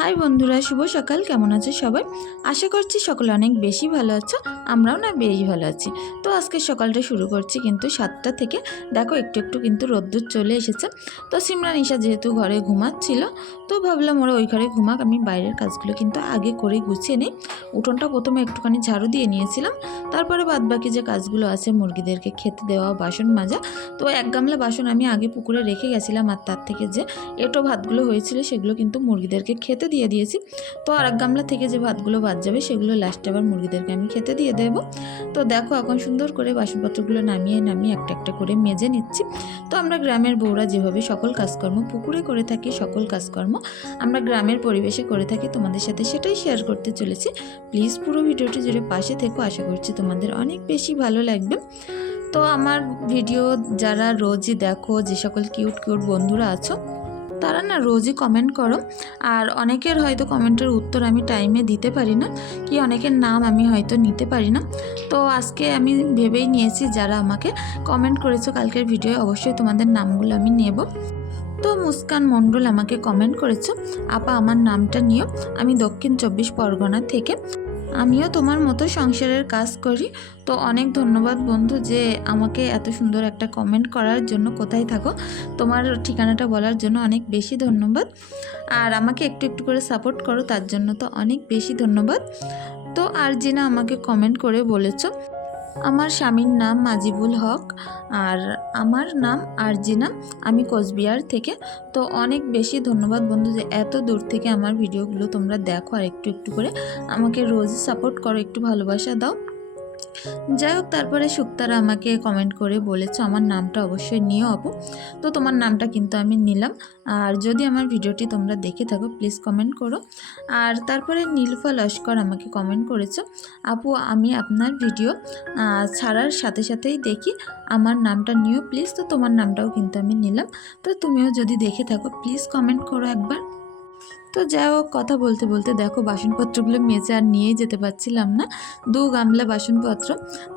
High বন্ধুরা, শুভ সকাল। কেমন আছো সবাই? আশা করছি সকলে অনেক বেশি ভালো আছো। আমরাও না বেশ ভালো আছি। তো আজকে সকালটা শুরু করছি কিন্তু 7টা থেকে। দেখো একটু একটু কিন্তু রোদ্দুর চলে এসেছে। তো সিমরান ঈশা যেহেতু ঘরে ঘুমাচ্ছিল, তো ভাবলাম ওরা ওই ঘরে ঘুমাক, আমি বাইরের কাজগুলো কিন্তু আগে করে গুছিয়ে নিই। উঠোনটা প্রথমে একটুখানি ঝাড়ু দিয়ে নিয়েছিলাম, তারপরে বাদবাকি যে কাজগুলো আছে মুরগিদেরকে খেতে দেওয়া, বাসন মাজা। তো এক গামলা বাসন আমি আগে পুকুরে রেখে গেছিলাম, আর তার থেকে যে এঁটো ভাতগুলো হয়েছিল সেগুলো কিন্তু মুরগিদেরকে খেতে দিয়ে দিয়েছি। তো আর এক গামলা থেকে যে ভাতগুলো বাদ যাবে সেগুলো লাস্টে আবার মুরগিদেরকে আমি খেতে দিয়ে দেবো। তো দেখো এখন সুন্দর করে বাসনপত্রগুলো নামিয়ে নামিয়ে একটা একটা করে মেজে নিচ্ছি। তো আমরা গ্রামের বউরা যেভাবে সকল কাজকর্ম পুকুরে করে থাকি, সকল কাজকর্ম আমরা গ্রামের পরিবেশে করে থাকি, তোমাদের সাথে সেটাই শেয়ার করতে চলেছি। প্লিজ পুরো ভিডিওটি জুড়ে পাশে থেকো, আশা করছি তোমাদের অনেক বেশি ভালো লাগবে। তো আমার ভিডিও যারা রোজই দেখো, যে সকল কিউট কিউট বন্ধুরা আছো, তারা না রোজই কমেন্ট করো। আর অনেকের হয়তো কমেন্টের উত্তর আমি টাইমে দিতে পারি না, কি অনেকের নাম আমি হয়তো নিতে পারি না। তো আজকে আমি ভেবেই নিয়েছি যারা আমাকে কমেন্ট করেছো কালকের ভিডিওয়ে, অবশ্যই তোমাদের নামগুলো আমি নেব। তো মুস্কান মণ্ডল আমাকে কমেন্ট করেছো, আপা আমার নামটা নিও, আমি দক্ষিণ 24 পরগনা থেকে, আমিও তোমার মতো সংসারের কাজ করি। তো অনেক ধন্যবাদ বন্ধু যে আমাকে এত সুন্দর একটা কমেন্ট করার জন্য। কোথায় থাকো, তোমার ঠিকানাটা বলার জন্য অনেক বেশি ধন্যবাদ। আর আমাকে একটু একটু করে সাপোর্ট করো, তার জন্য তো অনেক বেশি ধন্যবাদ। তো আরজিনা আমাকে কমেন্ট করে বলেছো, আমার স্বামীর নাম মাজিবুল হক আর আমার নাম আরজিনা, আমি কোচবিহার থেকে। তো অনেক বেশি ধন্যবাদ বন্ধু যে এত দূর থেকে আমার ভিডিওগুলো তোমরা দেখো আর একটু একটু করে আমাকে রোজ সাপোর্ট করো, একটু ভালোবাসা দাও। যাই হোক, তারপরে শুক্তারা আমাকে কমেন্ট করে বলেছে আমার নামটা অবশ্যই নিও আপু। তো তোমার নামটা কিন্তু আমি নিলাম। আর যদি আমার ভিডিওটি তোমরা দেখে থাকো প্লিজ কমেন্ট করো। আর তারপরে নীলফা লস্কর আমাকে কমেন্ট করেছো, আপু আমি আপনার ভিডিও ছাড়ার সাথে সাথেই দেখি, আমার নামটা নিও প্লিজ। তো তোমার নামটাও কিন্তু আমি নিলাম। তো তুমিও যদি দেখে থাকো প্লিজ কমেন্ট করো একবার। তো যাই হোক, কথা বলতে বলতে দেখো বাসনপত্রগুলো মেজে আর নিয়েই যেতে পারছিলাম না, 2 গামলা বাসনপত্র।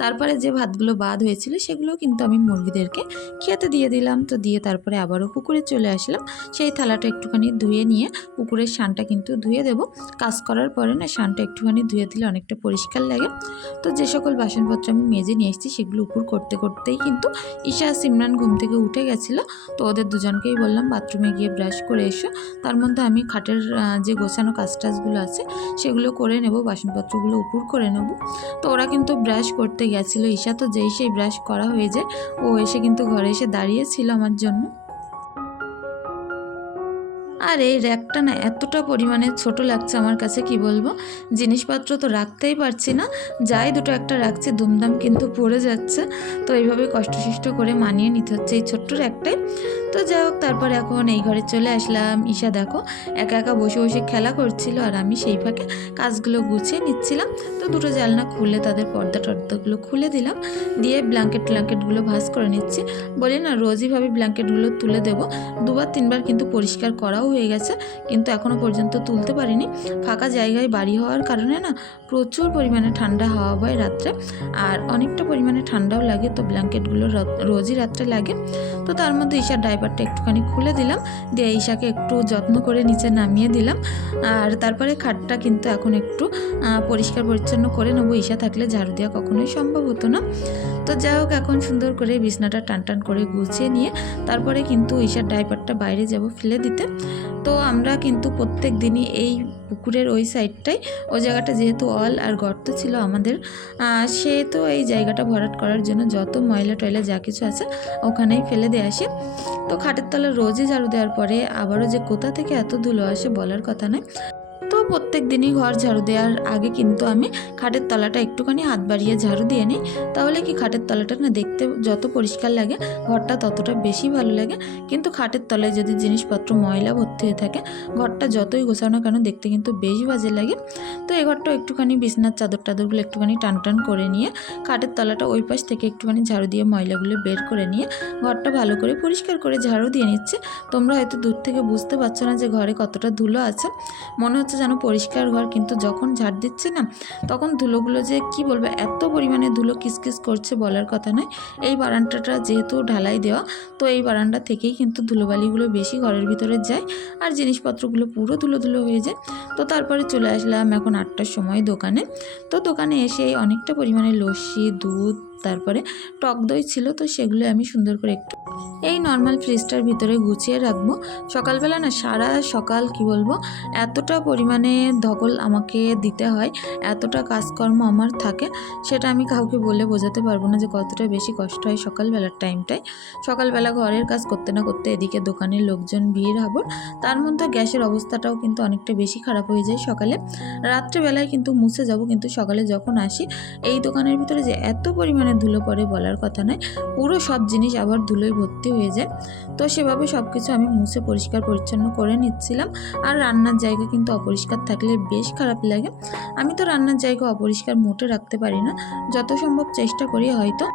তারপরে যে ভাতগুলো বাদ হয়েছিল সেগুলো কিন্তু আমি মুরগিদেরকে খেতে দিয়ে দিলাম। তো দিয়ে তারপরে আবারও পুকুরে চলে আসলাম, সেই থালাটা একটুখানি ধুয়ে নিয়ে পুকুরের শানটা কিন্তু ধুয়ে দেব। কাজ করার পরে না শানটা একটুখানি ধুয়ে দিলে অনেকটা পরিষ্কার লাগে। তো যে সকল বাসনপত্র আমি মেজে নিয়ে এসেছি সেগুলো উপর করতে করতেই কিন্তু ঈশা সিমরান ঘুম থেকে উঠে গেছিলো। তো ওদের দুজনকেই বললাম বাথরুমে গিয়ে ব্রাশ করে এসো, তার মধ্যে আমি খাটের যে গোছানো কাজ টাজগুলো আছে সেগুলো করে নেব, বাসনপত্রগুলো উপর করে নেব। তো ওরা কিন্তু ব্রাশ করতে গেছিলো। ঈশা তো যেই সেই ব্রাশ করা হয়ে যায়, ও এসে কিন্তু ঘরে এসে দাঁড়িয়েছিল আমার জন্য। আর এই র্যাকটা না এতটা পরিমাণে ছোট লাগছে আমার কাছে, কি বলবো, জিনিসপত্র তো রাখতেই পারছি না, যাই দুটো একটা রাখছি দুমদাম কিন্তু পড়ে যাচ্ছে। তো এইভাবে কষ্টসিষ্ট করে মানিয়ে নিতে হচ্ছে এই ছোট্ট র্যাকটাই। তো যাই হোক, তারপরে এখন এই ঘরে চলে আসলাম। ঈশা দেখো একা একা বসে বসে খেলা করছিল, আর আমি সেই ফাঁকে কাজগুলো গুছিয়ে নিচ্ছিলাম। তো দুটো জানলা খুলে তাদের পর্দা টর্দাগুলো খুলে দিলাম, দিয়ে ব্ল্যাঙ্কেটগুলো ভাঁজ করে নিচ্ছি। বলি না রোজই ভাবে ব্ল্যাঙ্কেটগুলো তুলে দেবো, 2বার 3বার কিন্তু পরিষ্কার করাও হয়ে গেছে, কিন্তু এখনও পর্যন্ত তুলতে পারিনি। ফাঁকা জায়গায় বাড়ি হওয়ার কারণে না প্রচুর পরিমাণে ঠান্ডা হাওয়া হয় রাত্রে, আর অনেকটা পরিমাণে ঠান্ডাও লাগে। তো ব্ল্যাঙ্কেটগুলো রোজই রাত্রে লাগে। তো তার মধ্যে ঈশার ডাইপারটা একটুখানি খুলে দিলাম, দিয়ে ঈশাকে একটু যত্ন করে নিচে নামিয়ে দিলাম। আর তারপরে খাটটা কিন্তু এখন একটু পরিষ্কার পরিচ্ছন্ন করে নেবো, ঈশা থাকলে ঝাড়ু দেওয়া কখনোই সম্ভব হতো না। তো যাই হোক, এখন সুন্দর করে বিছনাটা টান করে গুছিয়ে নিয়ে তারপরে কিন্তু ঈশার ডাইপারটা বাইরে যাব ফেলে দিতে। তো আমরা কিন্তু প্রত্যেক দিনই এই পুকুরের ওই সাইডটাই, ওই জায়গাটা যেহেতু অল আর গর্ত ছিল আমাদের, সে তো এই জায়গাটা ভরাট করার জন্য যত ময়লা টয়লা যা কিছু আছে ওখানেই ফেলে দিয়ে আসে। তো খাটের তলা রোজই ঝাড়ু দেওয়ার পরে আবারও যে কোথা থেকে এত ধুলো আসে বলার কথা নয়। তো প্রত্যেক দিনই ঘর ঝাড়ু দেওয়ার আগে কিন্তু আমি খাটের তলাটা একটুখানি হাত বাড়িয়ে ঝাড়ু দিয়ে নিই, তাহলে কি খাটের তলাটা না দেখতে যত পরিষ্কার লাগে ঘরটা ততটা বেশি ভালো লাগে। কিন্তু খাটের তলায় যদি জিনিসপত্র ময়লা ভর্তি হয়ে থাকে, ঘরটা যতই গোছানো কেন দেখতে কিন্তু বেশ বাজে লাগে। তো এই ঘরটা একটুখানি বিছনার চাদর টাদরগুলো একটুখানি টান করে নিয়ে খাটের তলাটা ওই পাশ থেকে একটুখানি ঝাড়ু দিয়ে ময়লাগুলো বের করে নিয়ে ঘরটা ভালো করে পরিষ্কার করে ঝাড়ু দিয়ে নিচ্ছে। তোমরা হয়তো দূর থেকে বুঝতে পারছো না যে ঘরে কতটা ধুলো আছে, মনে হচ্ছে জানো পরিষ্কার ঘর, কিন্তু যখন ঝাড় দিচ্ছে না তখন ধুলোগুলো যে কি বলবো এত পরিমাণে ধুলো কিসকিস করছে বলার কথা নয়। এই বারান্দাটা যেহেতু ঢালাই দেওয়া, তো এই বারান্দা থেকেই কিন্তু ধুলোবালিগুলো বেশি ঘরের ভিতরে যায় আর জিনিসপত্রগুলো পুরো ধুলো ধুলো হয়ে যায়। তো তারপরে চলে আসলাম এখন 8টার সময় দোকানে। তো দোকানে এসে অনেকটা পরিমাণে লস্যি, দুধ, তারপরে টক দই ছিল, তো সেগুলো আমি সুন্দর করে একটু এই নর্মাল ফ্রিজটার ভিতরে গুছিয়ে রাখবো। সকালবেলা না সারা সকাল কি বলবো এতটা পরিমাণে ধকল আমাকে দিতে হয়, এতটা কাজকর্ম আমার থাকে, সেটা আমি কাউকে বলে বোঝাতে পারবো না যে কতটা বেশি কষ্ট হয় সকালবেলার টাইমটায়। সকালবেলা ঘরের কাজ করতে না করতে এদিকে দোকানের লোকজন ভিড় হব, তার মধ্যে গ্যাসের অবস্থাটাও কিন্তু অনেকটা বেশি খারাপ হয়ে যায় সকালে। রাত্রেবেলায় কিন্তু মুছে যাব, কিন্তু সকালে যখন আসি এই দোকানের ভিতরে যে এত পরিমাণে ধুলো পড়ে বলার কথা নয়, পুরো সব জিনিস আবার ধুলোয় ভর্তি হয়ে যায়। তো সেভাবে সব কিছু আমি মুছে পরিষ্কার পরিচ্ছন্ন করে নিচ্ছিলাম। আর রান্নার জায়গা কিন্তু অপরিষ্কার থাকলে বেশ খারাপ লাগে। আমি তো রান্নার জায়গা অপরিষ্কার মোটে রাখতে পারি না, যত সম্ভব চেষ্টা করি। হয়তো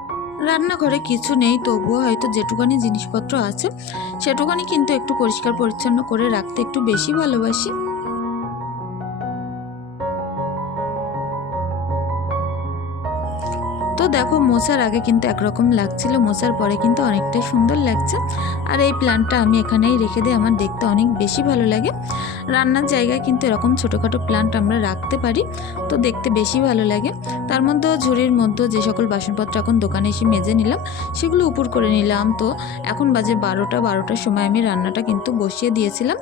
রান্নাঘরে কিছু নেই, তবুও হয়তো যেটুকানি জিনিসপত্র আছে সেটুকানি কিন্তু একটু পরিষ্কার পরিচ্ছন্ন করে রাখতে একটু বেশি ভালোবাসি। তো দেখো মোছার আগে কিন্তু একরকম লাগছিল, মোছার পরে কিন্তু অনেকটাই সুন্দর লাগছে। আর এই প্ল্যান্টটা আমি এখানেই রেখে দিই, আমার দেখতে অনেক বেশি ভালো লাগে। রান্নার জায়গায় কিন্তু এরকম ছোটোখাটো প্ল্যান্ট আমরা রাখতে পারি, তো দেখতে বেশি ভালো লাগে। তার মধ্যে ঝুড়ির মধ্যে যে সকল বাসনপত্র এখন দোকানে এসে মেজে নিলাম সেগুলো উপর করে নিলাম। তো এখন বাজে 12টার সময় আমি রান্নাটা কিন্তু বসিয়ে দিয়েছিলাম।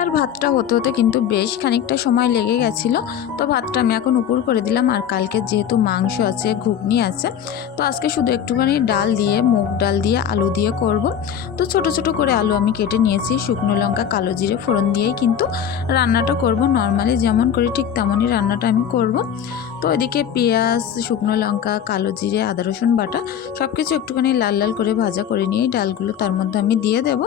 আর ভাতটা হতে হতে কিন্তু বেশ খানিকটা সময় লেগে গেছিলো। তো ভাতটা আমি এখন উপর করে দিলাম। আর কালকে যেহেতু মাংস আছে, ঘুগনি আছে, তো আজকে শুধু একটুখানি ডাল দিয়ে, মুগ ডাল দিয়ে, আলু দিয়ে করব। তো ছোট ছোট করে আলু আমি কেটে নিয়েছি, শুকনো লঙ্কা, কালো জিরে ফোড়ন দিয়েই কিন্তু রান্নাটা করব। নর্মালি যেমন করি ঠিক তেমনই রান্নাটা আমি করব। তো এদিকে পেঁয়াজ, শুকনো লঙ্কা, কালো জিরে, আদা রসুন বাটা সব কিছু একটুখানি লাল লাল করে ভাজা করে নিয়ে ডালগুলো তার মধ্যে আমি দিয়ে দেব।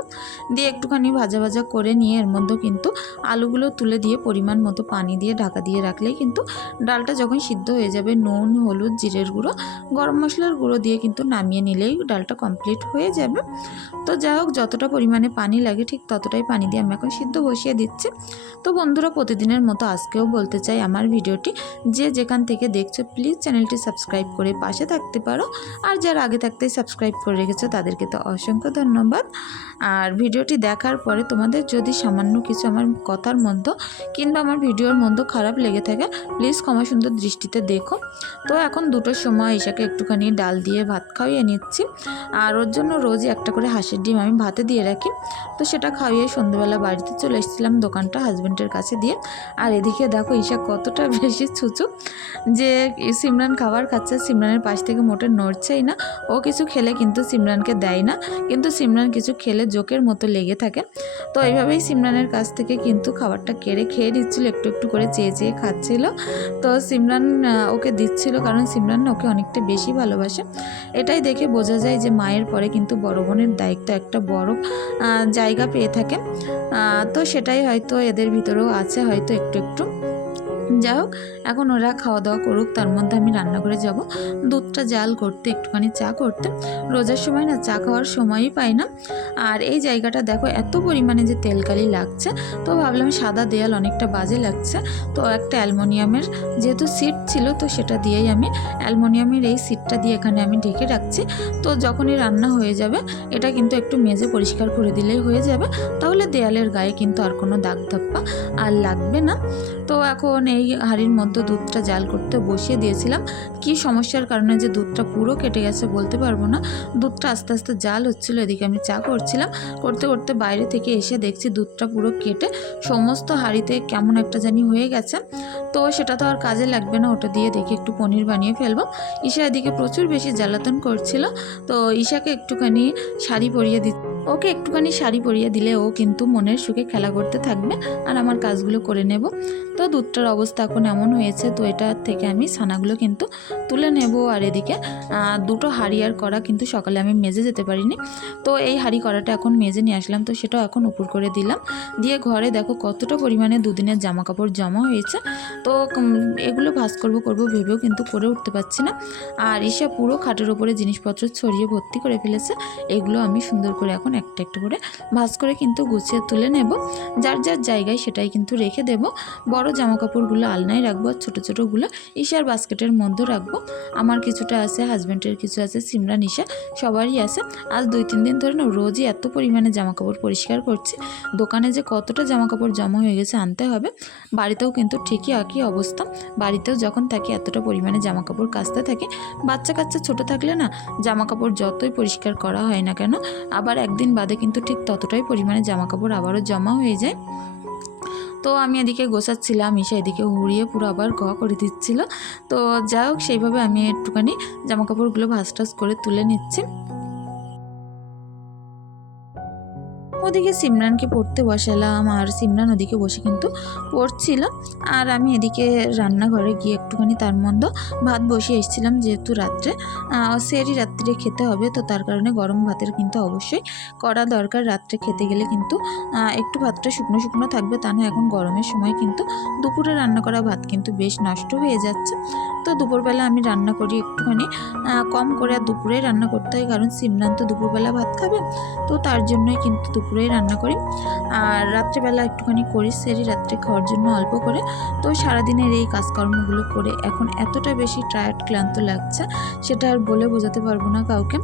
দিয়ে একটুখানি ভাজা ভাজা করে নিয়ে এর মধ্যে কিন্তু আলুগুলো তুলে দিয়ে পরিমাণ মতো পানি দিয়ে ঢাকা দিয়ে রাখলেই কিন্তু ডালটা যখন সিদ্ধ হয়ে যাবে, নুন, হলুদ, জিরের গুঁড়ো, গরম মশলার গুঁড়ো দিয়ে কিন্তু নামিয়ে নিলেই ডালটা কমপ্লিট হয়ে যাবে। তো যাই হোক, যতটা পরিমাণে পানি লাগে ঠিক ততটাই পানি দিয়ে আমি এখন সিদ্ধ বসিয়ে দিচ্ছি। তো বন্ধুরা, প্রতিদিনের মতো আজকেও বলতে চাই, আমার ভিডিওটি যে যেখান থেকে দেখছো প্লিজ চ্যানেলটি সাবস্ক্রাইব করে পাশে থাকতে পারো। আর যারা আগে থাকতেই সাবস্ক্রাইব করে রেখেছো তাদেরকে তো অসংখ্য ধন্যবাদ। আর ভিডিওটি দেখার পরে তোমাদের যদি সামান্য কিছু আমার কথার মধ্যে কিংবা আমার ভিডিওর মধ্যে খারাপ লেগে থাকে প্লিজ ক্ষমা সুন্দর দৃষ্টিতে দেখো। তো এখন 2টোর সময় ঈশাকে একটুখানি ডাল দিয়ে ভাত খাইয়ে নিচ্ছি। আর ওর জন্য রোজই একটা করে হাঁসের ডিম আমি ভাতে দিয়ে রাখি, তো সেটা খাইয়ে সন্ধ্যেবেলা বাড়িতে চলে এসেছিলাম দোকানটা হাজব্যান্ডের কাছে দিয়ে। আর এদিকে দেখো ঈশা কতটা বেশি ছুচু, যে সিমরান খাবার খাচ্ছে, সিমরানের পাশ থেকে মোটে নড়ছেই না। ও কিছু খেলে কিন্তু সিমরানকে দেয় না, কিন্তু সিমরান কিছু খেলে জোকের মতো লেগে থাকে। তো এইভাবেই সিমরানের কাছ থেকে কিন্তু খাবারটা কেড়ে খেয়ে দিচ্ছিল, একটু একটু করে চেয়ে চেয়ে খাচ্ছিল। তো সিমরান ওকে দিচ্ছিল, কারণ সিমরান ওকে অনেকটা বেশি ভালোবাসে। এটাই দেখে বোঝা যায় যে মায়ের পরে কিন্তু বড় বোনের দায়িত্ব একটা বড় জায়গা পেয়ে থাকে। তো সেটাই হয়তো এদের ভিতরেও আছে হয়তো একটু একটু। যাই হোক, এখন ওরা খাওয়া দাওয়া করুক, তার মধ্যে আমি রান্নাঘরে যাব দুধটা জাল করতে, একটুখানি চা করতে। রোজার সময় না চা খাওয়ার সময়ই পাই না। আর এই জায়গাটা দেখো এত পরিমাণে যে তেলকালি লাগছে, তো ভাবলাম সাদা দেয়াল অনেকটা বাজে লাগছে, তো একটা অ্যালুমিনিয়ামের যেহেতু সিট ছিল, তো সেটা দিয়েই আমি অ্যালুমিনিয়ামের এই সিটটা দিয়ে এখানে আমি ঢেকে রাখছি। তো যখনই রান্না হয়ে যাবে এটা কিন্তু একটু মেজে পরিষ্কার করে দিলেই হয়ে যাবে, তাহলে দেয়ালের গায়ে কিন্তু আর কোনো দাগ ধাপ্পা আর লাগবে না। তো এখন এই হাঁড়ির মধ্যে দুধটা জাল করতে বসিয়ে দিয়েছিলাম। কি সমস্যার কারণে যে দুধটা পুরো কেটে গেছে বলতে পারবো না। দুধটা আস্তে আস্তে জাল হচ্ছিল, এদিকে আমি চা করছিলাম। করতে করতে বাইরে থেকে এসে দেখছি দুধটা পুরো কেটে সমস্ত হাঁড়িতে কেমন একটা জানি হয়ে গেছে। তো সেটা তো আর কাজে লাগবে না, ওটা দিয়ে দেখি একটু পনির বানিয়ে ফেলবো। ঈশা এদিকে প্রচুর বেশি জ্বালাতন করছিল, তো ঈশাকে একটুখানি শাড়ি পরিয়ে দিচ্ছি। ওকে একটুখানি শাড়ি পরিয়ে দিলে ও কিন্তু মনের সুখে খেলা করতে থাকবে আর আমার কাজগুলো করে নেব। তো দুধটার অবস্থা এখন এমন হয়েছে, তো এটা থেকে আমি ছানাগুলো কিন্তু তুলে নেব। আর এদিকে 2টো হাঁড়ি আর কড়া কিন্তু সকালে আমি মেজে যেতে পারিনি, তো এই হাঁড়ি কড়াটা এখন মেজে নিয়ে আসলাম। তো সেটাও এখন উপর করে দিলাম। দিয়ে ঘরে দেখো কতটা পরিমাণে দুদিনের জামা কাপড় জমা হয়েছে। তো এগুলো ভাঁজ করবো ভেবেও কিন্তু করে উঠতে পারছি না। আর ঈশা পুরো খাটের ওপরে জিনিসপত্র ছড়িয়ে ভর্তি করে ফেলেছে, এগুলো আমি সুন্দর করে এখন একটা একটা করে ভাঁজ করে কিন্তু গুছিয়ে তুলে নেব। যার যার জায়গায় সেটাই কিন্তু রেখে দেব। বড় জামা কাপড়গুলো আলনায় রাখবো, আর ছোটো ছোটোগুলো ঈশার বাস্কেটের মধ্যে রাখবো। আমার কিছুটা আছে, হাজব্যান্ডের কিছু আছে, সিমরান ঈশা সবারই আছে। আজ 2-3 দিন ধরে না রোজই এত পরিমাণে জামা কাপড় পরিষ্কার করছি। দোকানে যে কতটা জামা কাপড় জমা হয়ে গেছে আনতে হবে। বাড়িতেও কিন্তু ঠিকই একই অবস্থা। বাড়িতেও যখন থাকি এতটা পরিমাণে জামা কাপড় কাচতে থাকে। বাচ্চা কাচ্চা ছোটো থাকলে না জামা কাপড় যতই পরিষ্কার করা হয় না কেন, আবার একদিন বাদে কিন্তু ঠিক ততটাই পরিমাণে জামা কাপড় আবারও জমা হয়ে যায়। তো আমি এদিকে গোছাচ্ছিলাম, ঈশা এদিকে হুড়িয়ে পুরো আবার করে দিচ্ছিল। তো যাই হোক, সেইভাবে আমি একটুখানি জামা কাপড়গুলো ভাঁজ টাজ করে তুলে নিচ্ছি। ওদিকে সিমরানকে পড়তে বসালাম, আর সিমরান ওদিকে বসে কিন্তু পড়ছিল। আর আমি এদিকে রান্নাঘরে গিয়ে একটুখানি তার মধ্যে ভাত বসিয়ে এসেছিলাম, যেহেতু রাত্রে সেরই রাত্রে খেতে হবে, তো তার কারণে গরম ভাতের কিন্তু অবশ্যই করা দরকার। রাত্রে খেতে গেলে কিন্তু একটু ভাতটা শুকনো শুকনো থাকবে, তা না এখন গরমের সময় কিন্তু দুপুরে রান্না করা ভাত কিন্তু বেশ নষ্ট হয়ে যাচ্ছে। তো দুপুরবেলা আমি রান্না করি একটুখানি কম করে, আর দুপুরেই রান্না করতে হয়, কারণ সিমরান তো দুপুরবেলা ভাত খাবে, তো তার জন্যই কিন্তু দুপুরেই রান্না করি। আর রাত্রেবেলা একটুখানি করি সেরি রাত্রে খাওয়ার জন্য অল্প করে। তো সারাদিনের এই কাজকর্মগুলো করে এখন এতটা বেশি টায়ার্ড ক্লান্ত লাগছে, সেটা আর বলে বোঝাতে পারবো না কাউকে।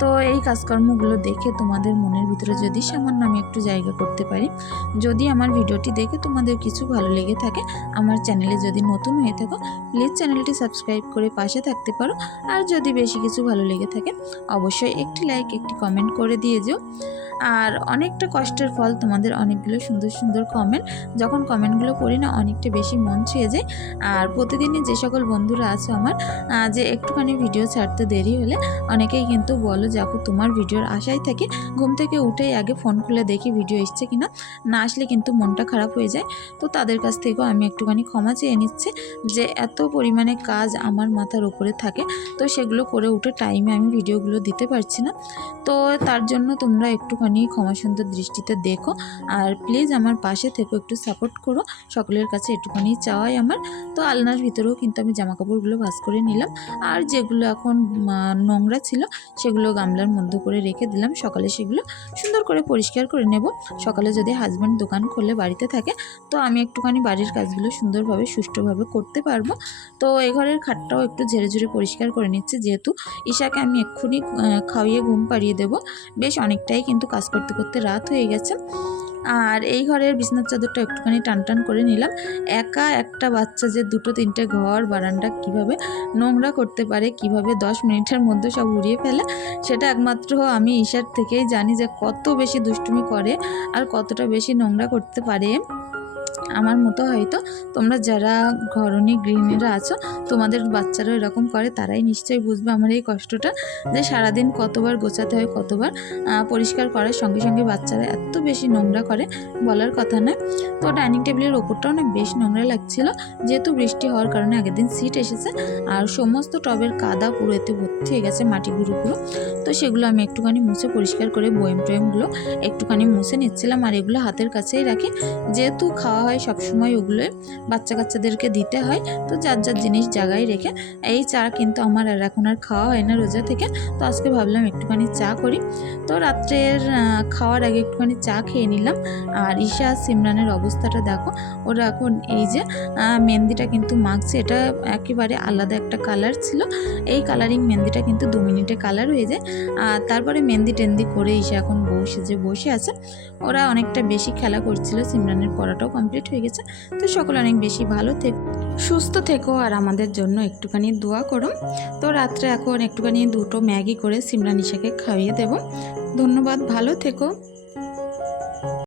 তো এই কাজকর্মগুলো দেখে তোমাদের মনের ভিতরে যদি সামান্য আমি একটু জায়গা করতে পারি, যদি আমার ভিডিওটি দেখে তোমাদের কিছু ভালো লেগে থাকে, আমার চ্যানেলে যদি নতুন হয়ে থাকো প্লিজ চ্যানেলটি সাবস্ক্রাইব করে পাশে থাকতে পারো। আর যদি বেশি কিছু ভালো লেগে থাকে অবশ্যই একটি লাইক একটি কমেন্ট করে দিয়ে যেও। আর অনেকটা কষ্টের ফল তোমাদের অনেকগুলো সুন্দর সুন্দর কমেন্ট, যখন কমেন্টগুলো পড়ি না অনেকটা বেশি মন ছুঁয়ে যায়। আর প্রতিদিনই যে সকল বন্ধুরা আছে আমার, যে একটুখানি ভিডিও ছাড়তে দেরি হলে অনেকেই কিন্তু বলো যে আপু তোমার ভিডিওর আশায় থাকে, ঘুম থেকে উঠেই আগে ফোন খুলে দেখি ভিডিও এসছে কিনা, না আসলে কিন্তু মনটা খারাপ হয়ে যায়। তো তাদের কাছ থেকেও আমি একটুখানি ক্ষমা চেয়ে নিচ্ছি, যে এত পরিমাণে কাজ আমার মাথার উপরে থাকে, তো সেগুলো করে উঠে টাইমে আমি ভিডিওগুলো দিতে পারছি না। তো তার জন্য তোমরা একটুখানি ক্ষমা সুন্দর দৃষ্টিতে দেখো, আর প্লিজ আমার পাশে থেকে একটু সাপোর্ট করো, সকলের কাছে একটুখানি চাওয়াই আমার। তো আলনার ভিতরেও কিন্তু আমি জামা কাপড়গুলো ভাঁজ করে নিলাম, আর যেগুলো এখন নোংরা ছিল সেগুলো গামলার মধ্যে করে রেখে দিলাম। সকালে সেগুলো সুন্দর করে পরিষ্কার করে নেব। সকালে যদি হাজব্যান্ড দোকান খুলে বাড়িতে থাকে, তো আমি একটুখানি বাড়ির কাজগুলো সুন্দরভাবে সুষ্ঠুভাবে করতে পারবো। তো এই ঘরের খাটটাও একটু ঝেড়ে ঝেড়ে পরিষ্কার করে নিচ্ছি, যেহেতু ঈশাকে আমি এক্ষুনি খাইয়ে ঘুম পাড়িয়ে দেবো। বেশ অনেকটাই কিন্তু কাজ করতে করতে রাত হয়ে গেছে। আর এই ঘরের বিছানার চাদরটা একটুখানি টান টান করে নিলাম। একা একটা বাচ্চা যে 2-3টে ঘর বারান্দা কিভাবে নোংরা করতে পারে, কিভাবে 10 মিনিটের মধ্যে সব উড়িয়ে ফেলে, সেটা একমাত্র আমি ঈশার থেকেই জানি, যে কত বেশি দুষ্টুমি করে আর কতটা বেশি নোংরা করতে পারে। আমার মতো হয়তো তোমরা যারা ঘরণী গৃহিণীরা আছো, তোমাদের বাচ্চারা এরকম করে, তারাই নিশ্চয়ই বুঝবে আমার এই কষ্টটা, যে সারাদিন কতবার গোছাতে হয়, কতবার পরিষ্কার করার সঙ্গে সঙ্গে বাচ্চারা এত বেশি নোংরা করে বলার কথা নয়। তো ডাইনিং টেবিলের ওপরটাও না বেশ নোংরা লাগছিল, যেহেতু বৃষ্টি হওয়ার কারণে আগের দিন সিট এসেছে, আর সমস্ত টবের কাদা পুরো এতে ভর্তি হয়ে গেছে মাটি গুঁড়ো। তো সেগুলো আমি একটুখানি মুছে পরিষ্কার করে বয়েম টয়েমগুলো একটুখানি মুছে নিচ্ছিলাম। আর এগুলো হাতের কাছেই রাখি, যেহেতু খাওয়া হয় সবসময় ওগুলো বাচ্চা কাচ্চাদেরকে দিতে হয়, তো যার যার জিনিস জায়গায় রেখে। এই চা কিন্তু আমার আর এখন আর খাওয়া হয় না রোজা থেকে, তো আজকে ভাবলাম একটুখানি চা করি। তো রাত্রের খাওয়ার আগে একটুখানি চা খেয়ে নিলাম। আর ঈশা সিমরানের অবস্থাটা দেখো, ওরা এখন এই যে মেহেন্দিটা কিন্তু মাখছে, এটা একেবারে আলাদা একটা কালার ছিল। এই কালারিং মেহেন্দিটা কিন্তু 2 মিনিটে কালার হয়ে যায়। আর তারপরে মেহেন্দি টেন্দি করে ঈশা এখন বসে আছে। ওরা অনেকটা বেশি খেলা করছিল, সিমরানের পড়াটাও কমপ্লিট হয়ে গেছে। তো সকলে অনেক বেশি ভালো থেকো, সুস্থ থেকো, আর আমাদের জন্য একটুখানি দোয়া করো। তো রাত্রে এখন একটুখানি 2টো ম্যাগি করে সিমরান ঈশাকে খাইয়ে দেব। ধন্যবাদ, ভালো থেকো।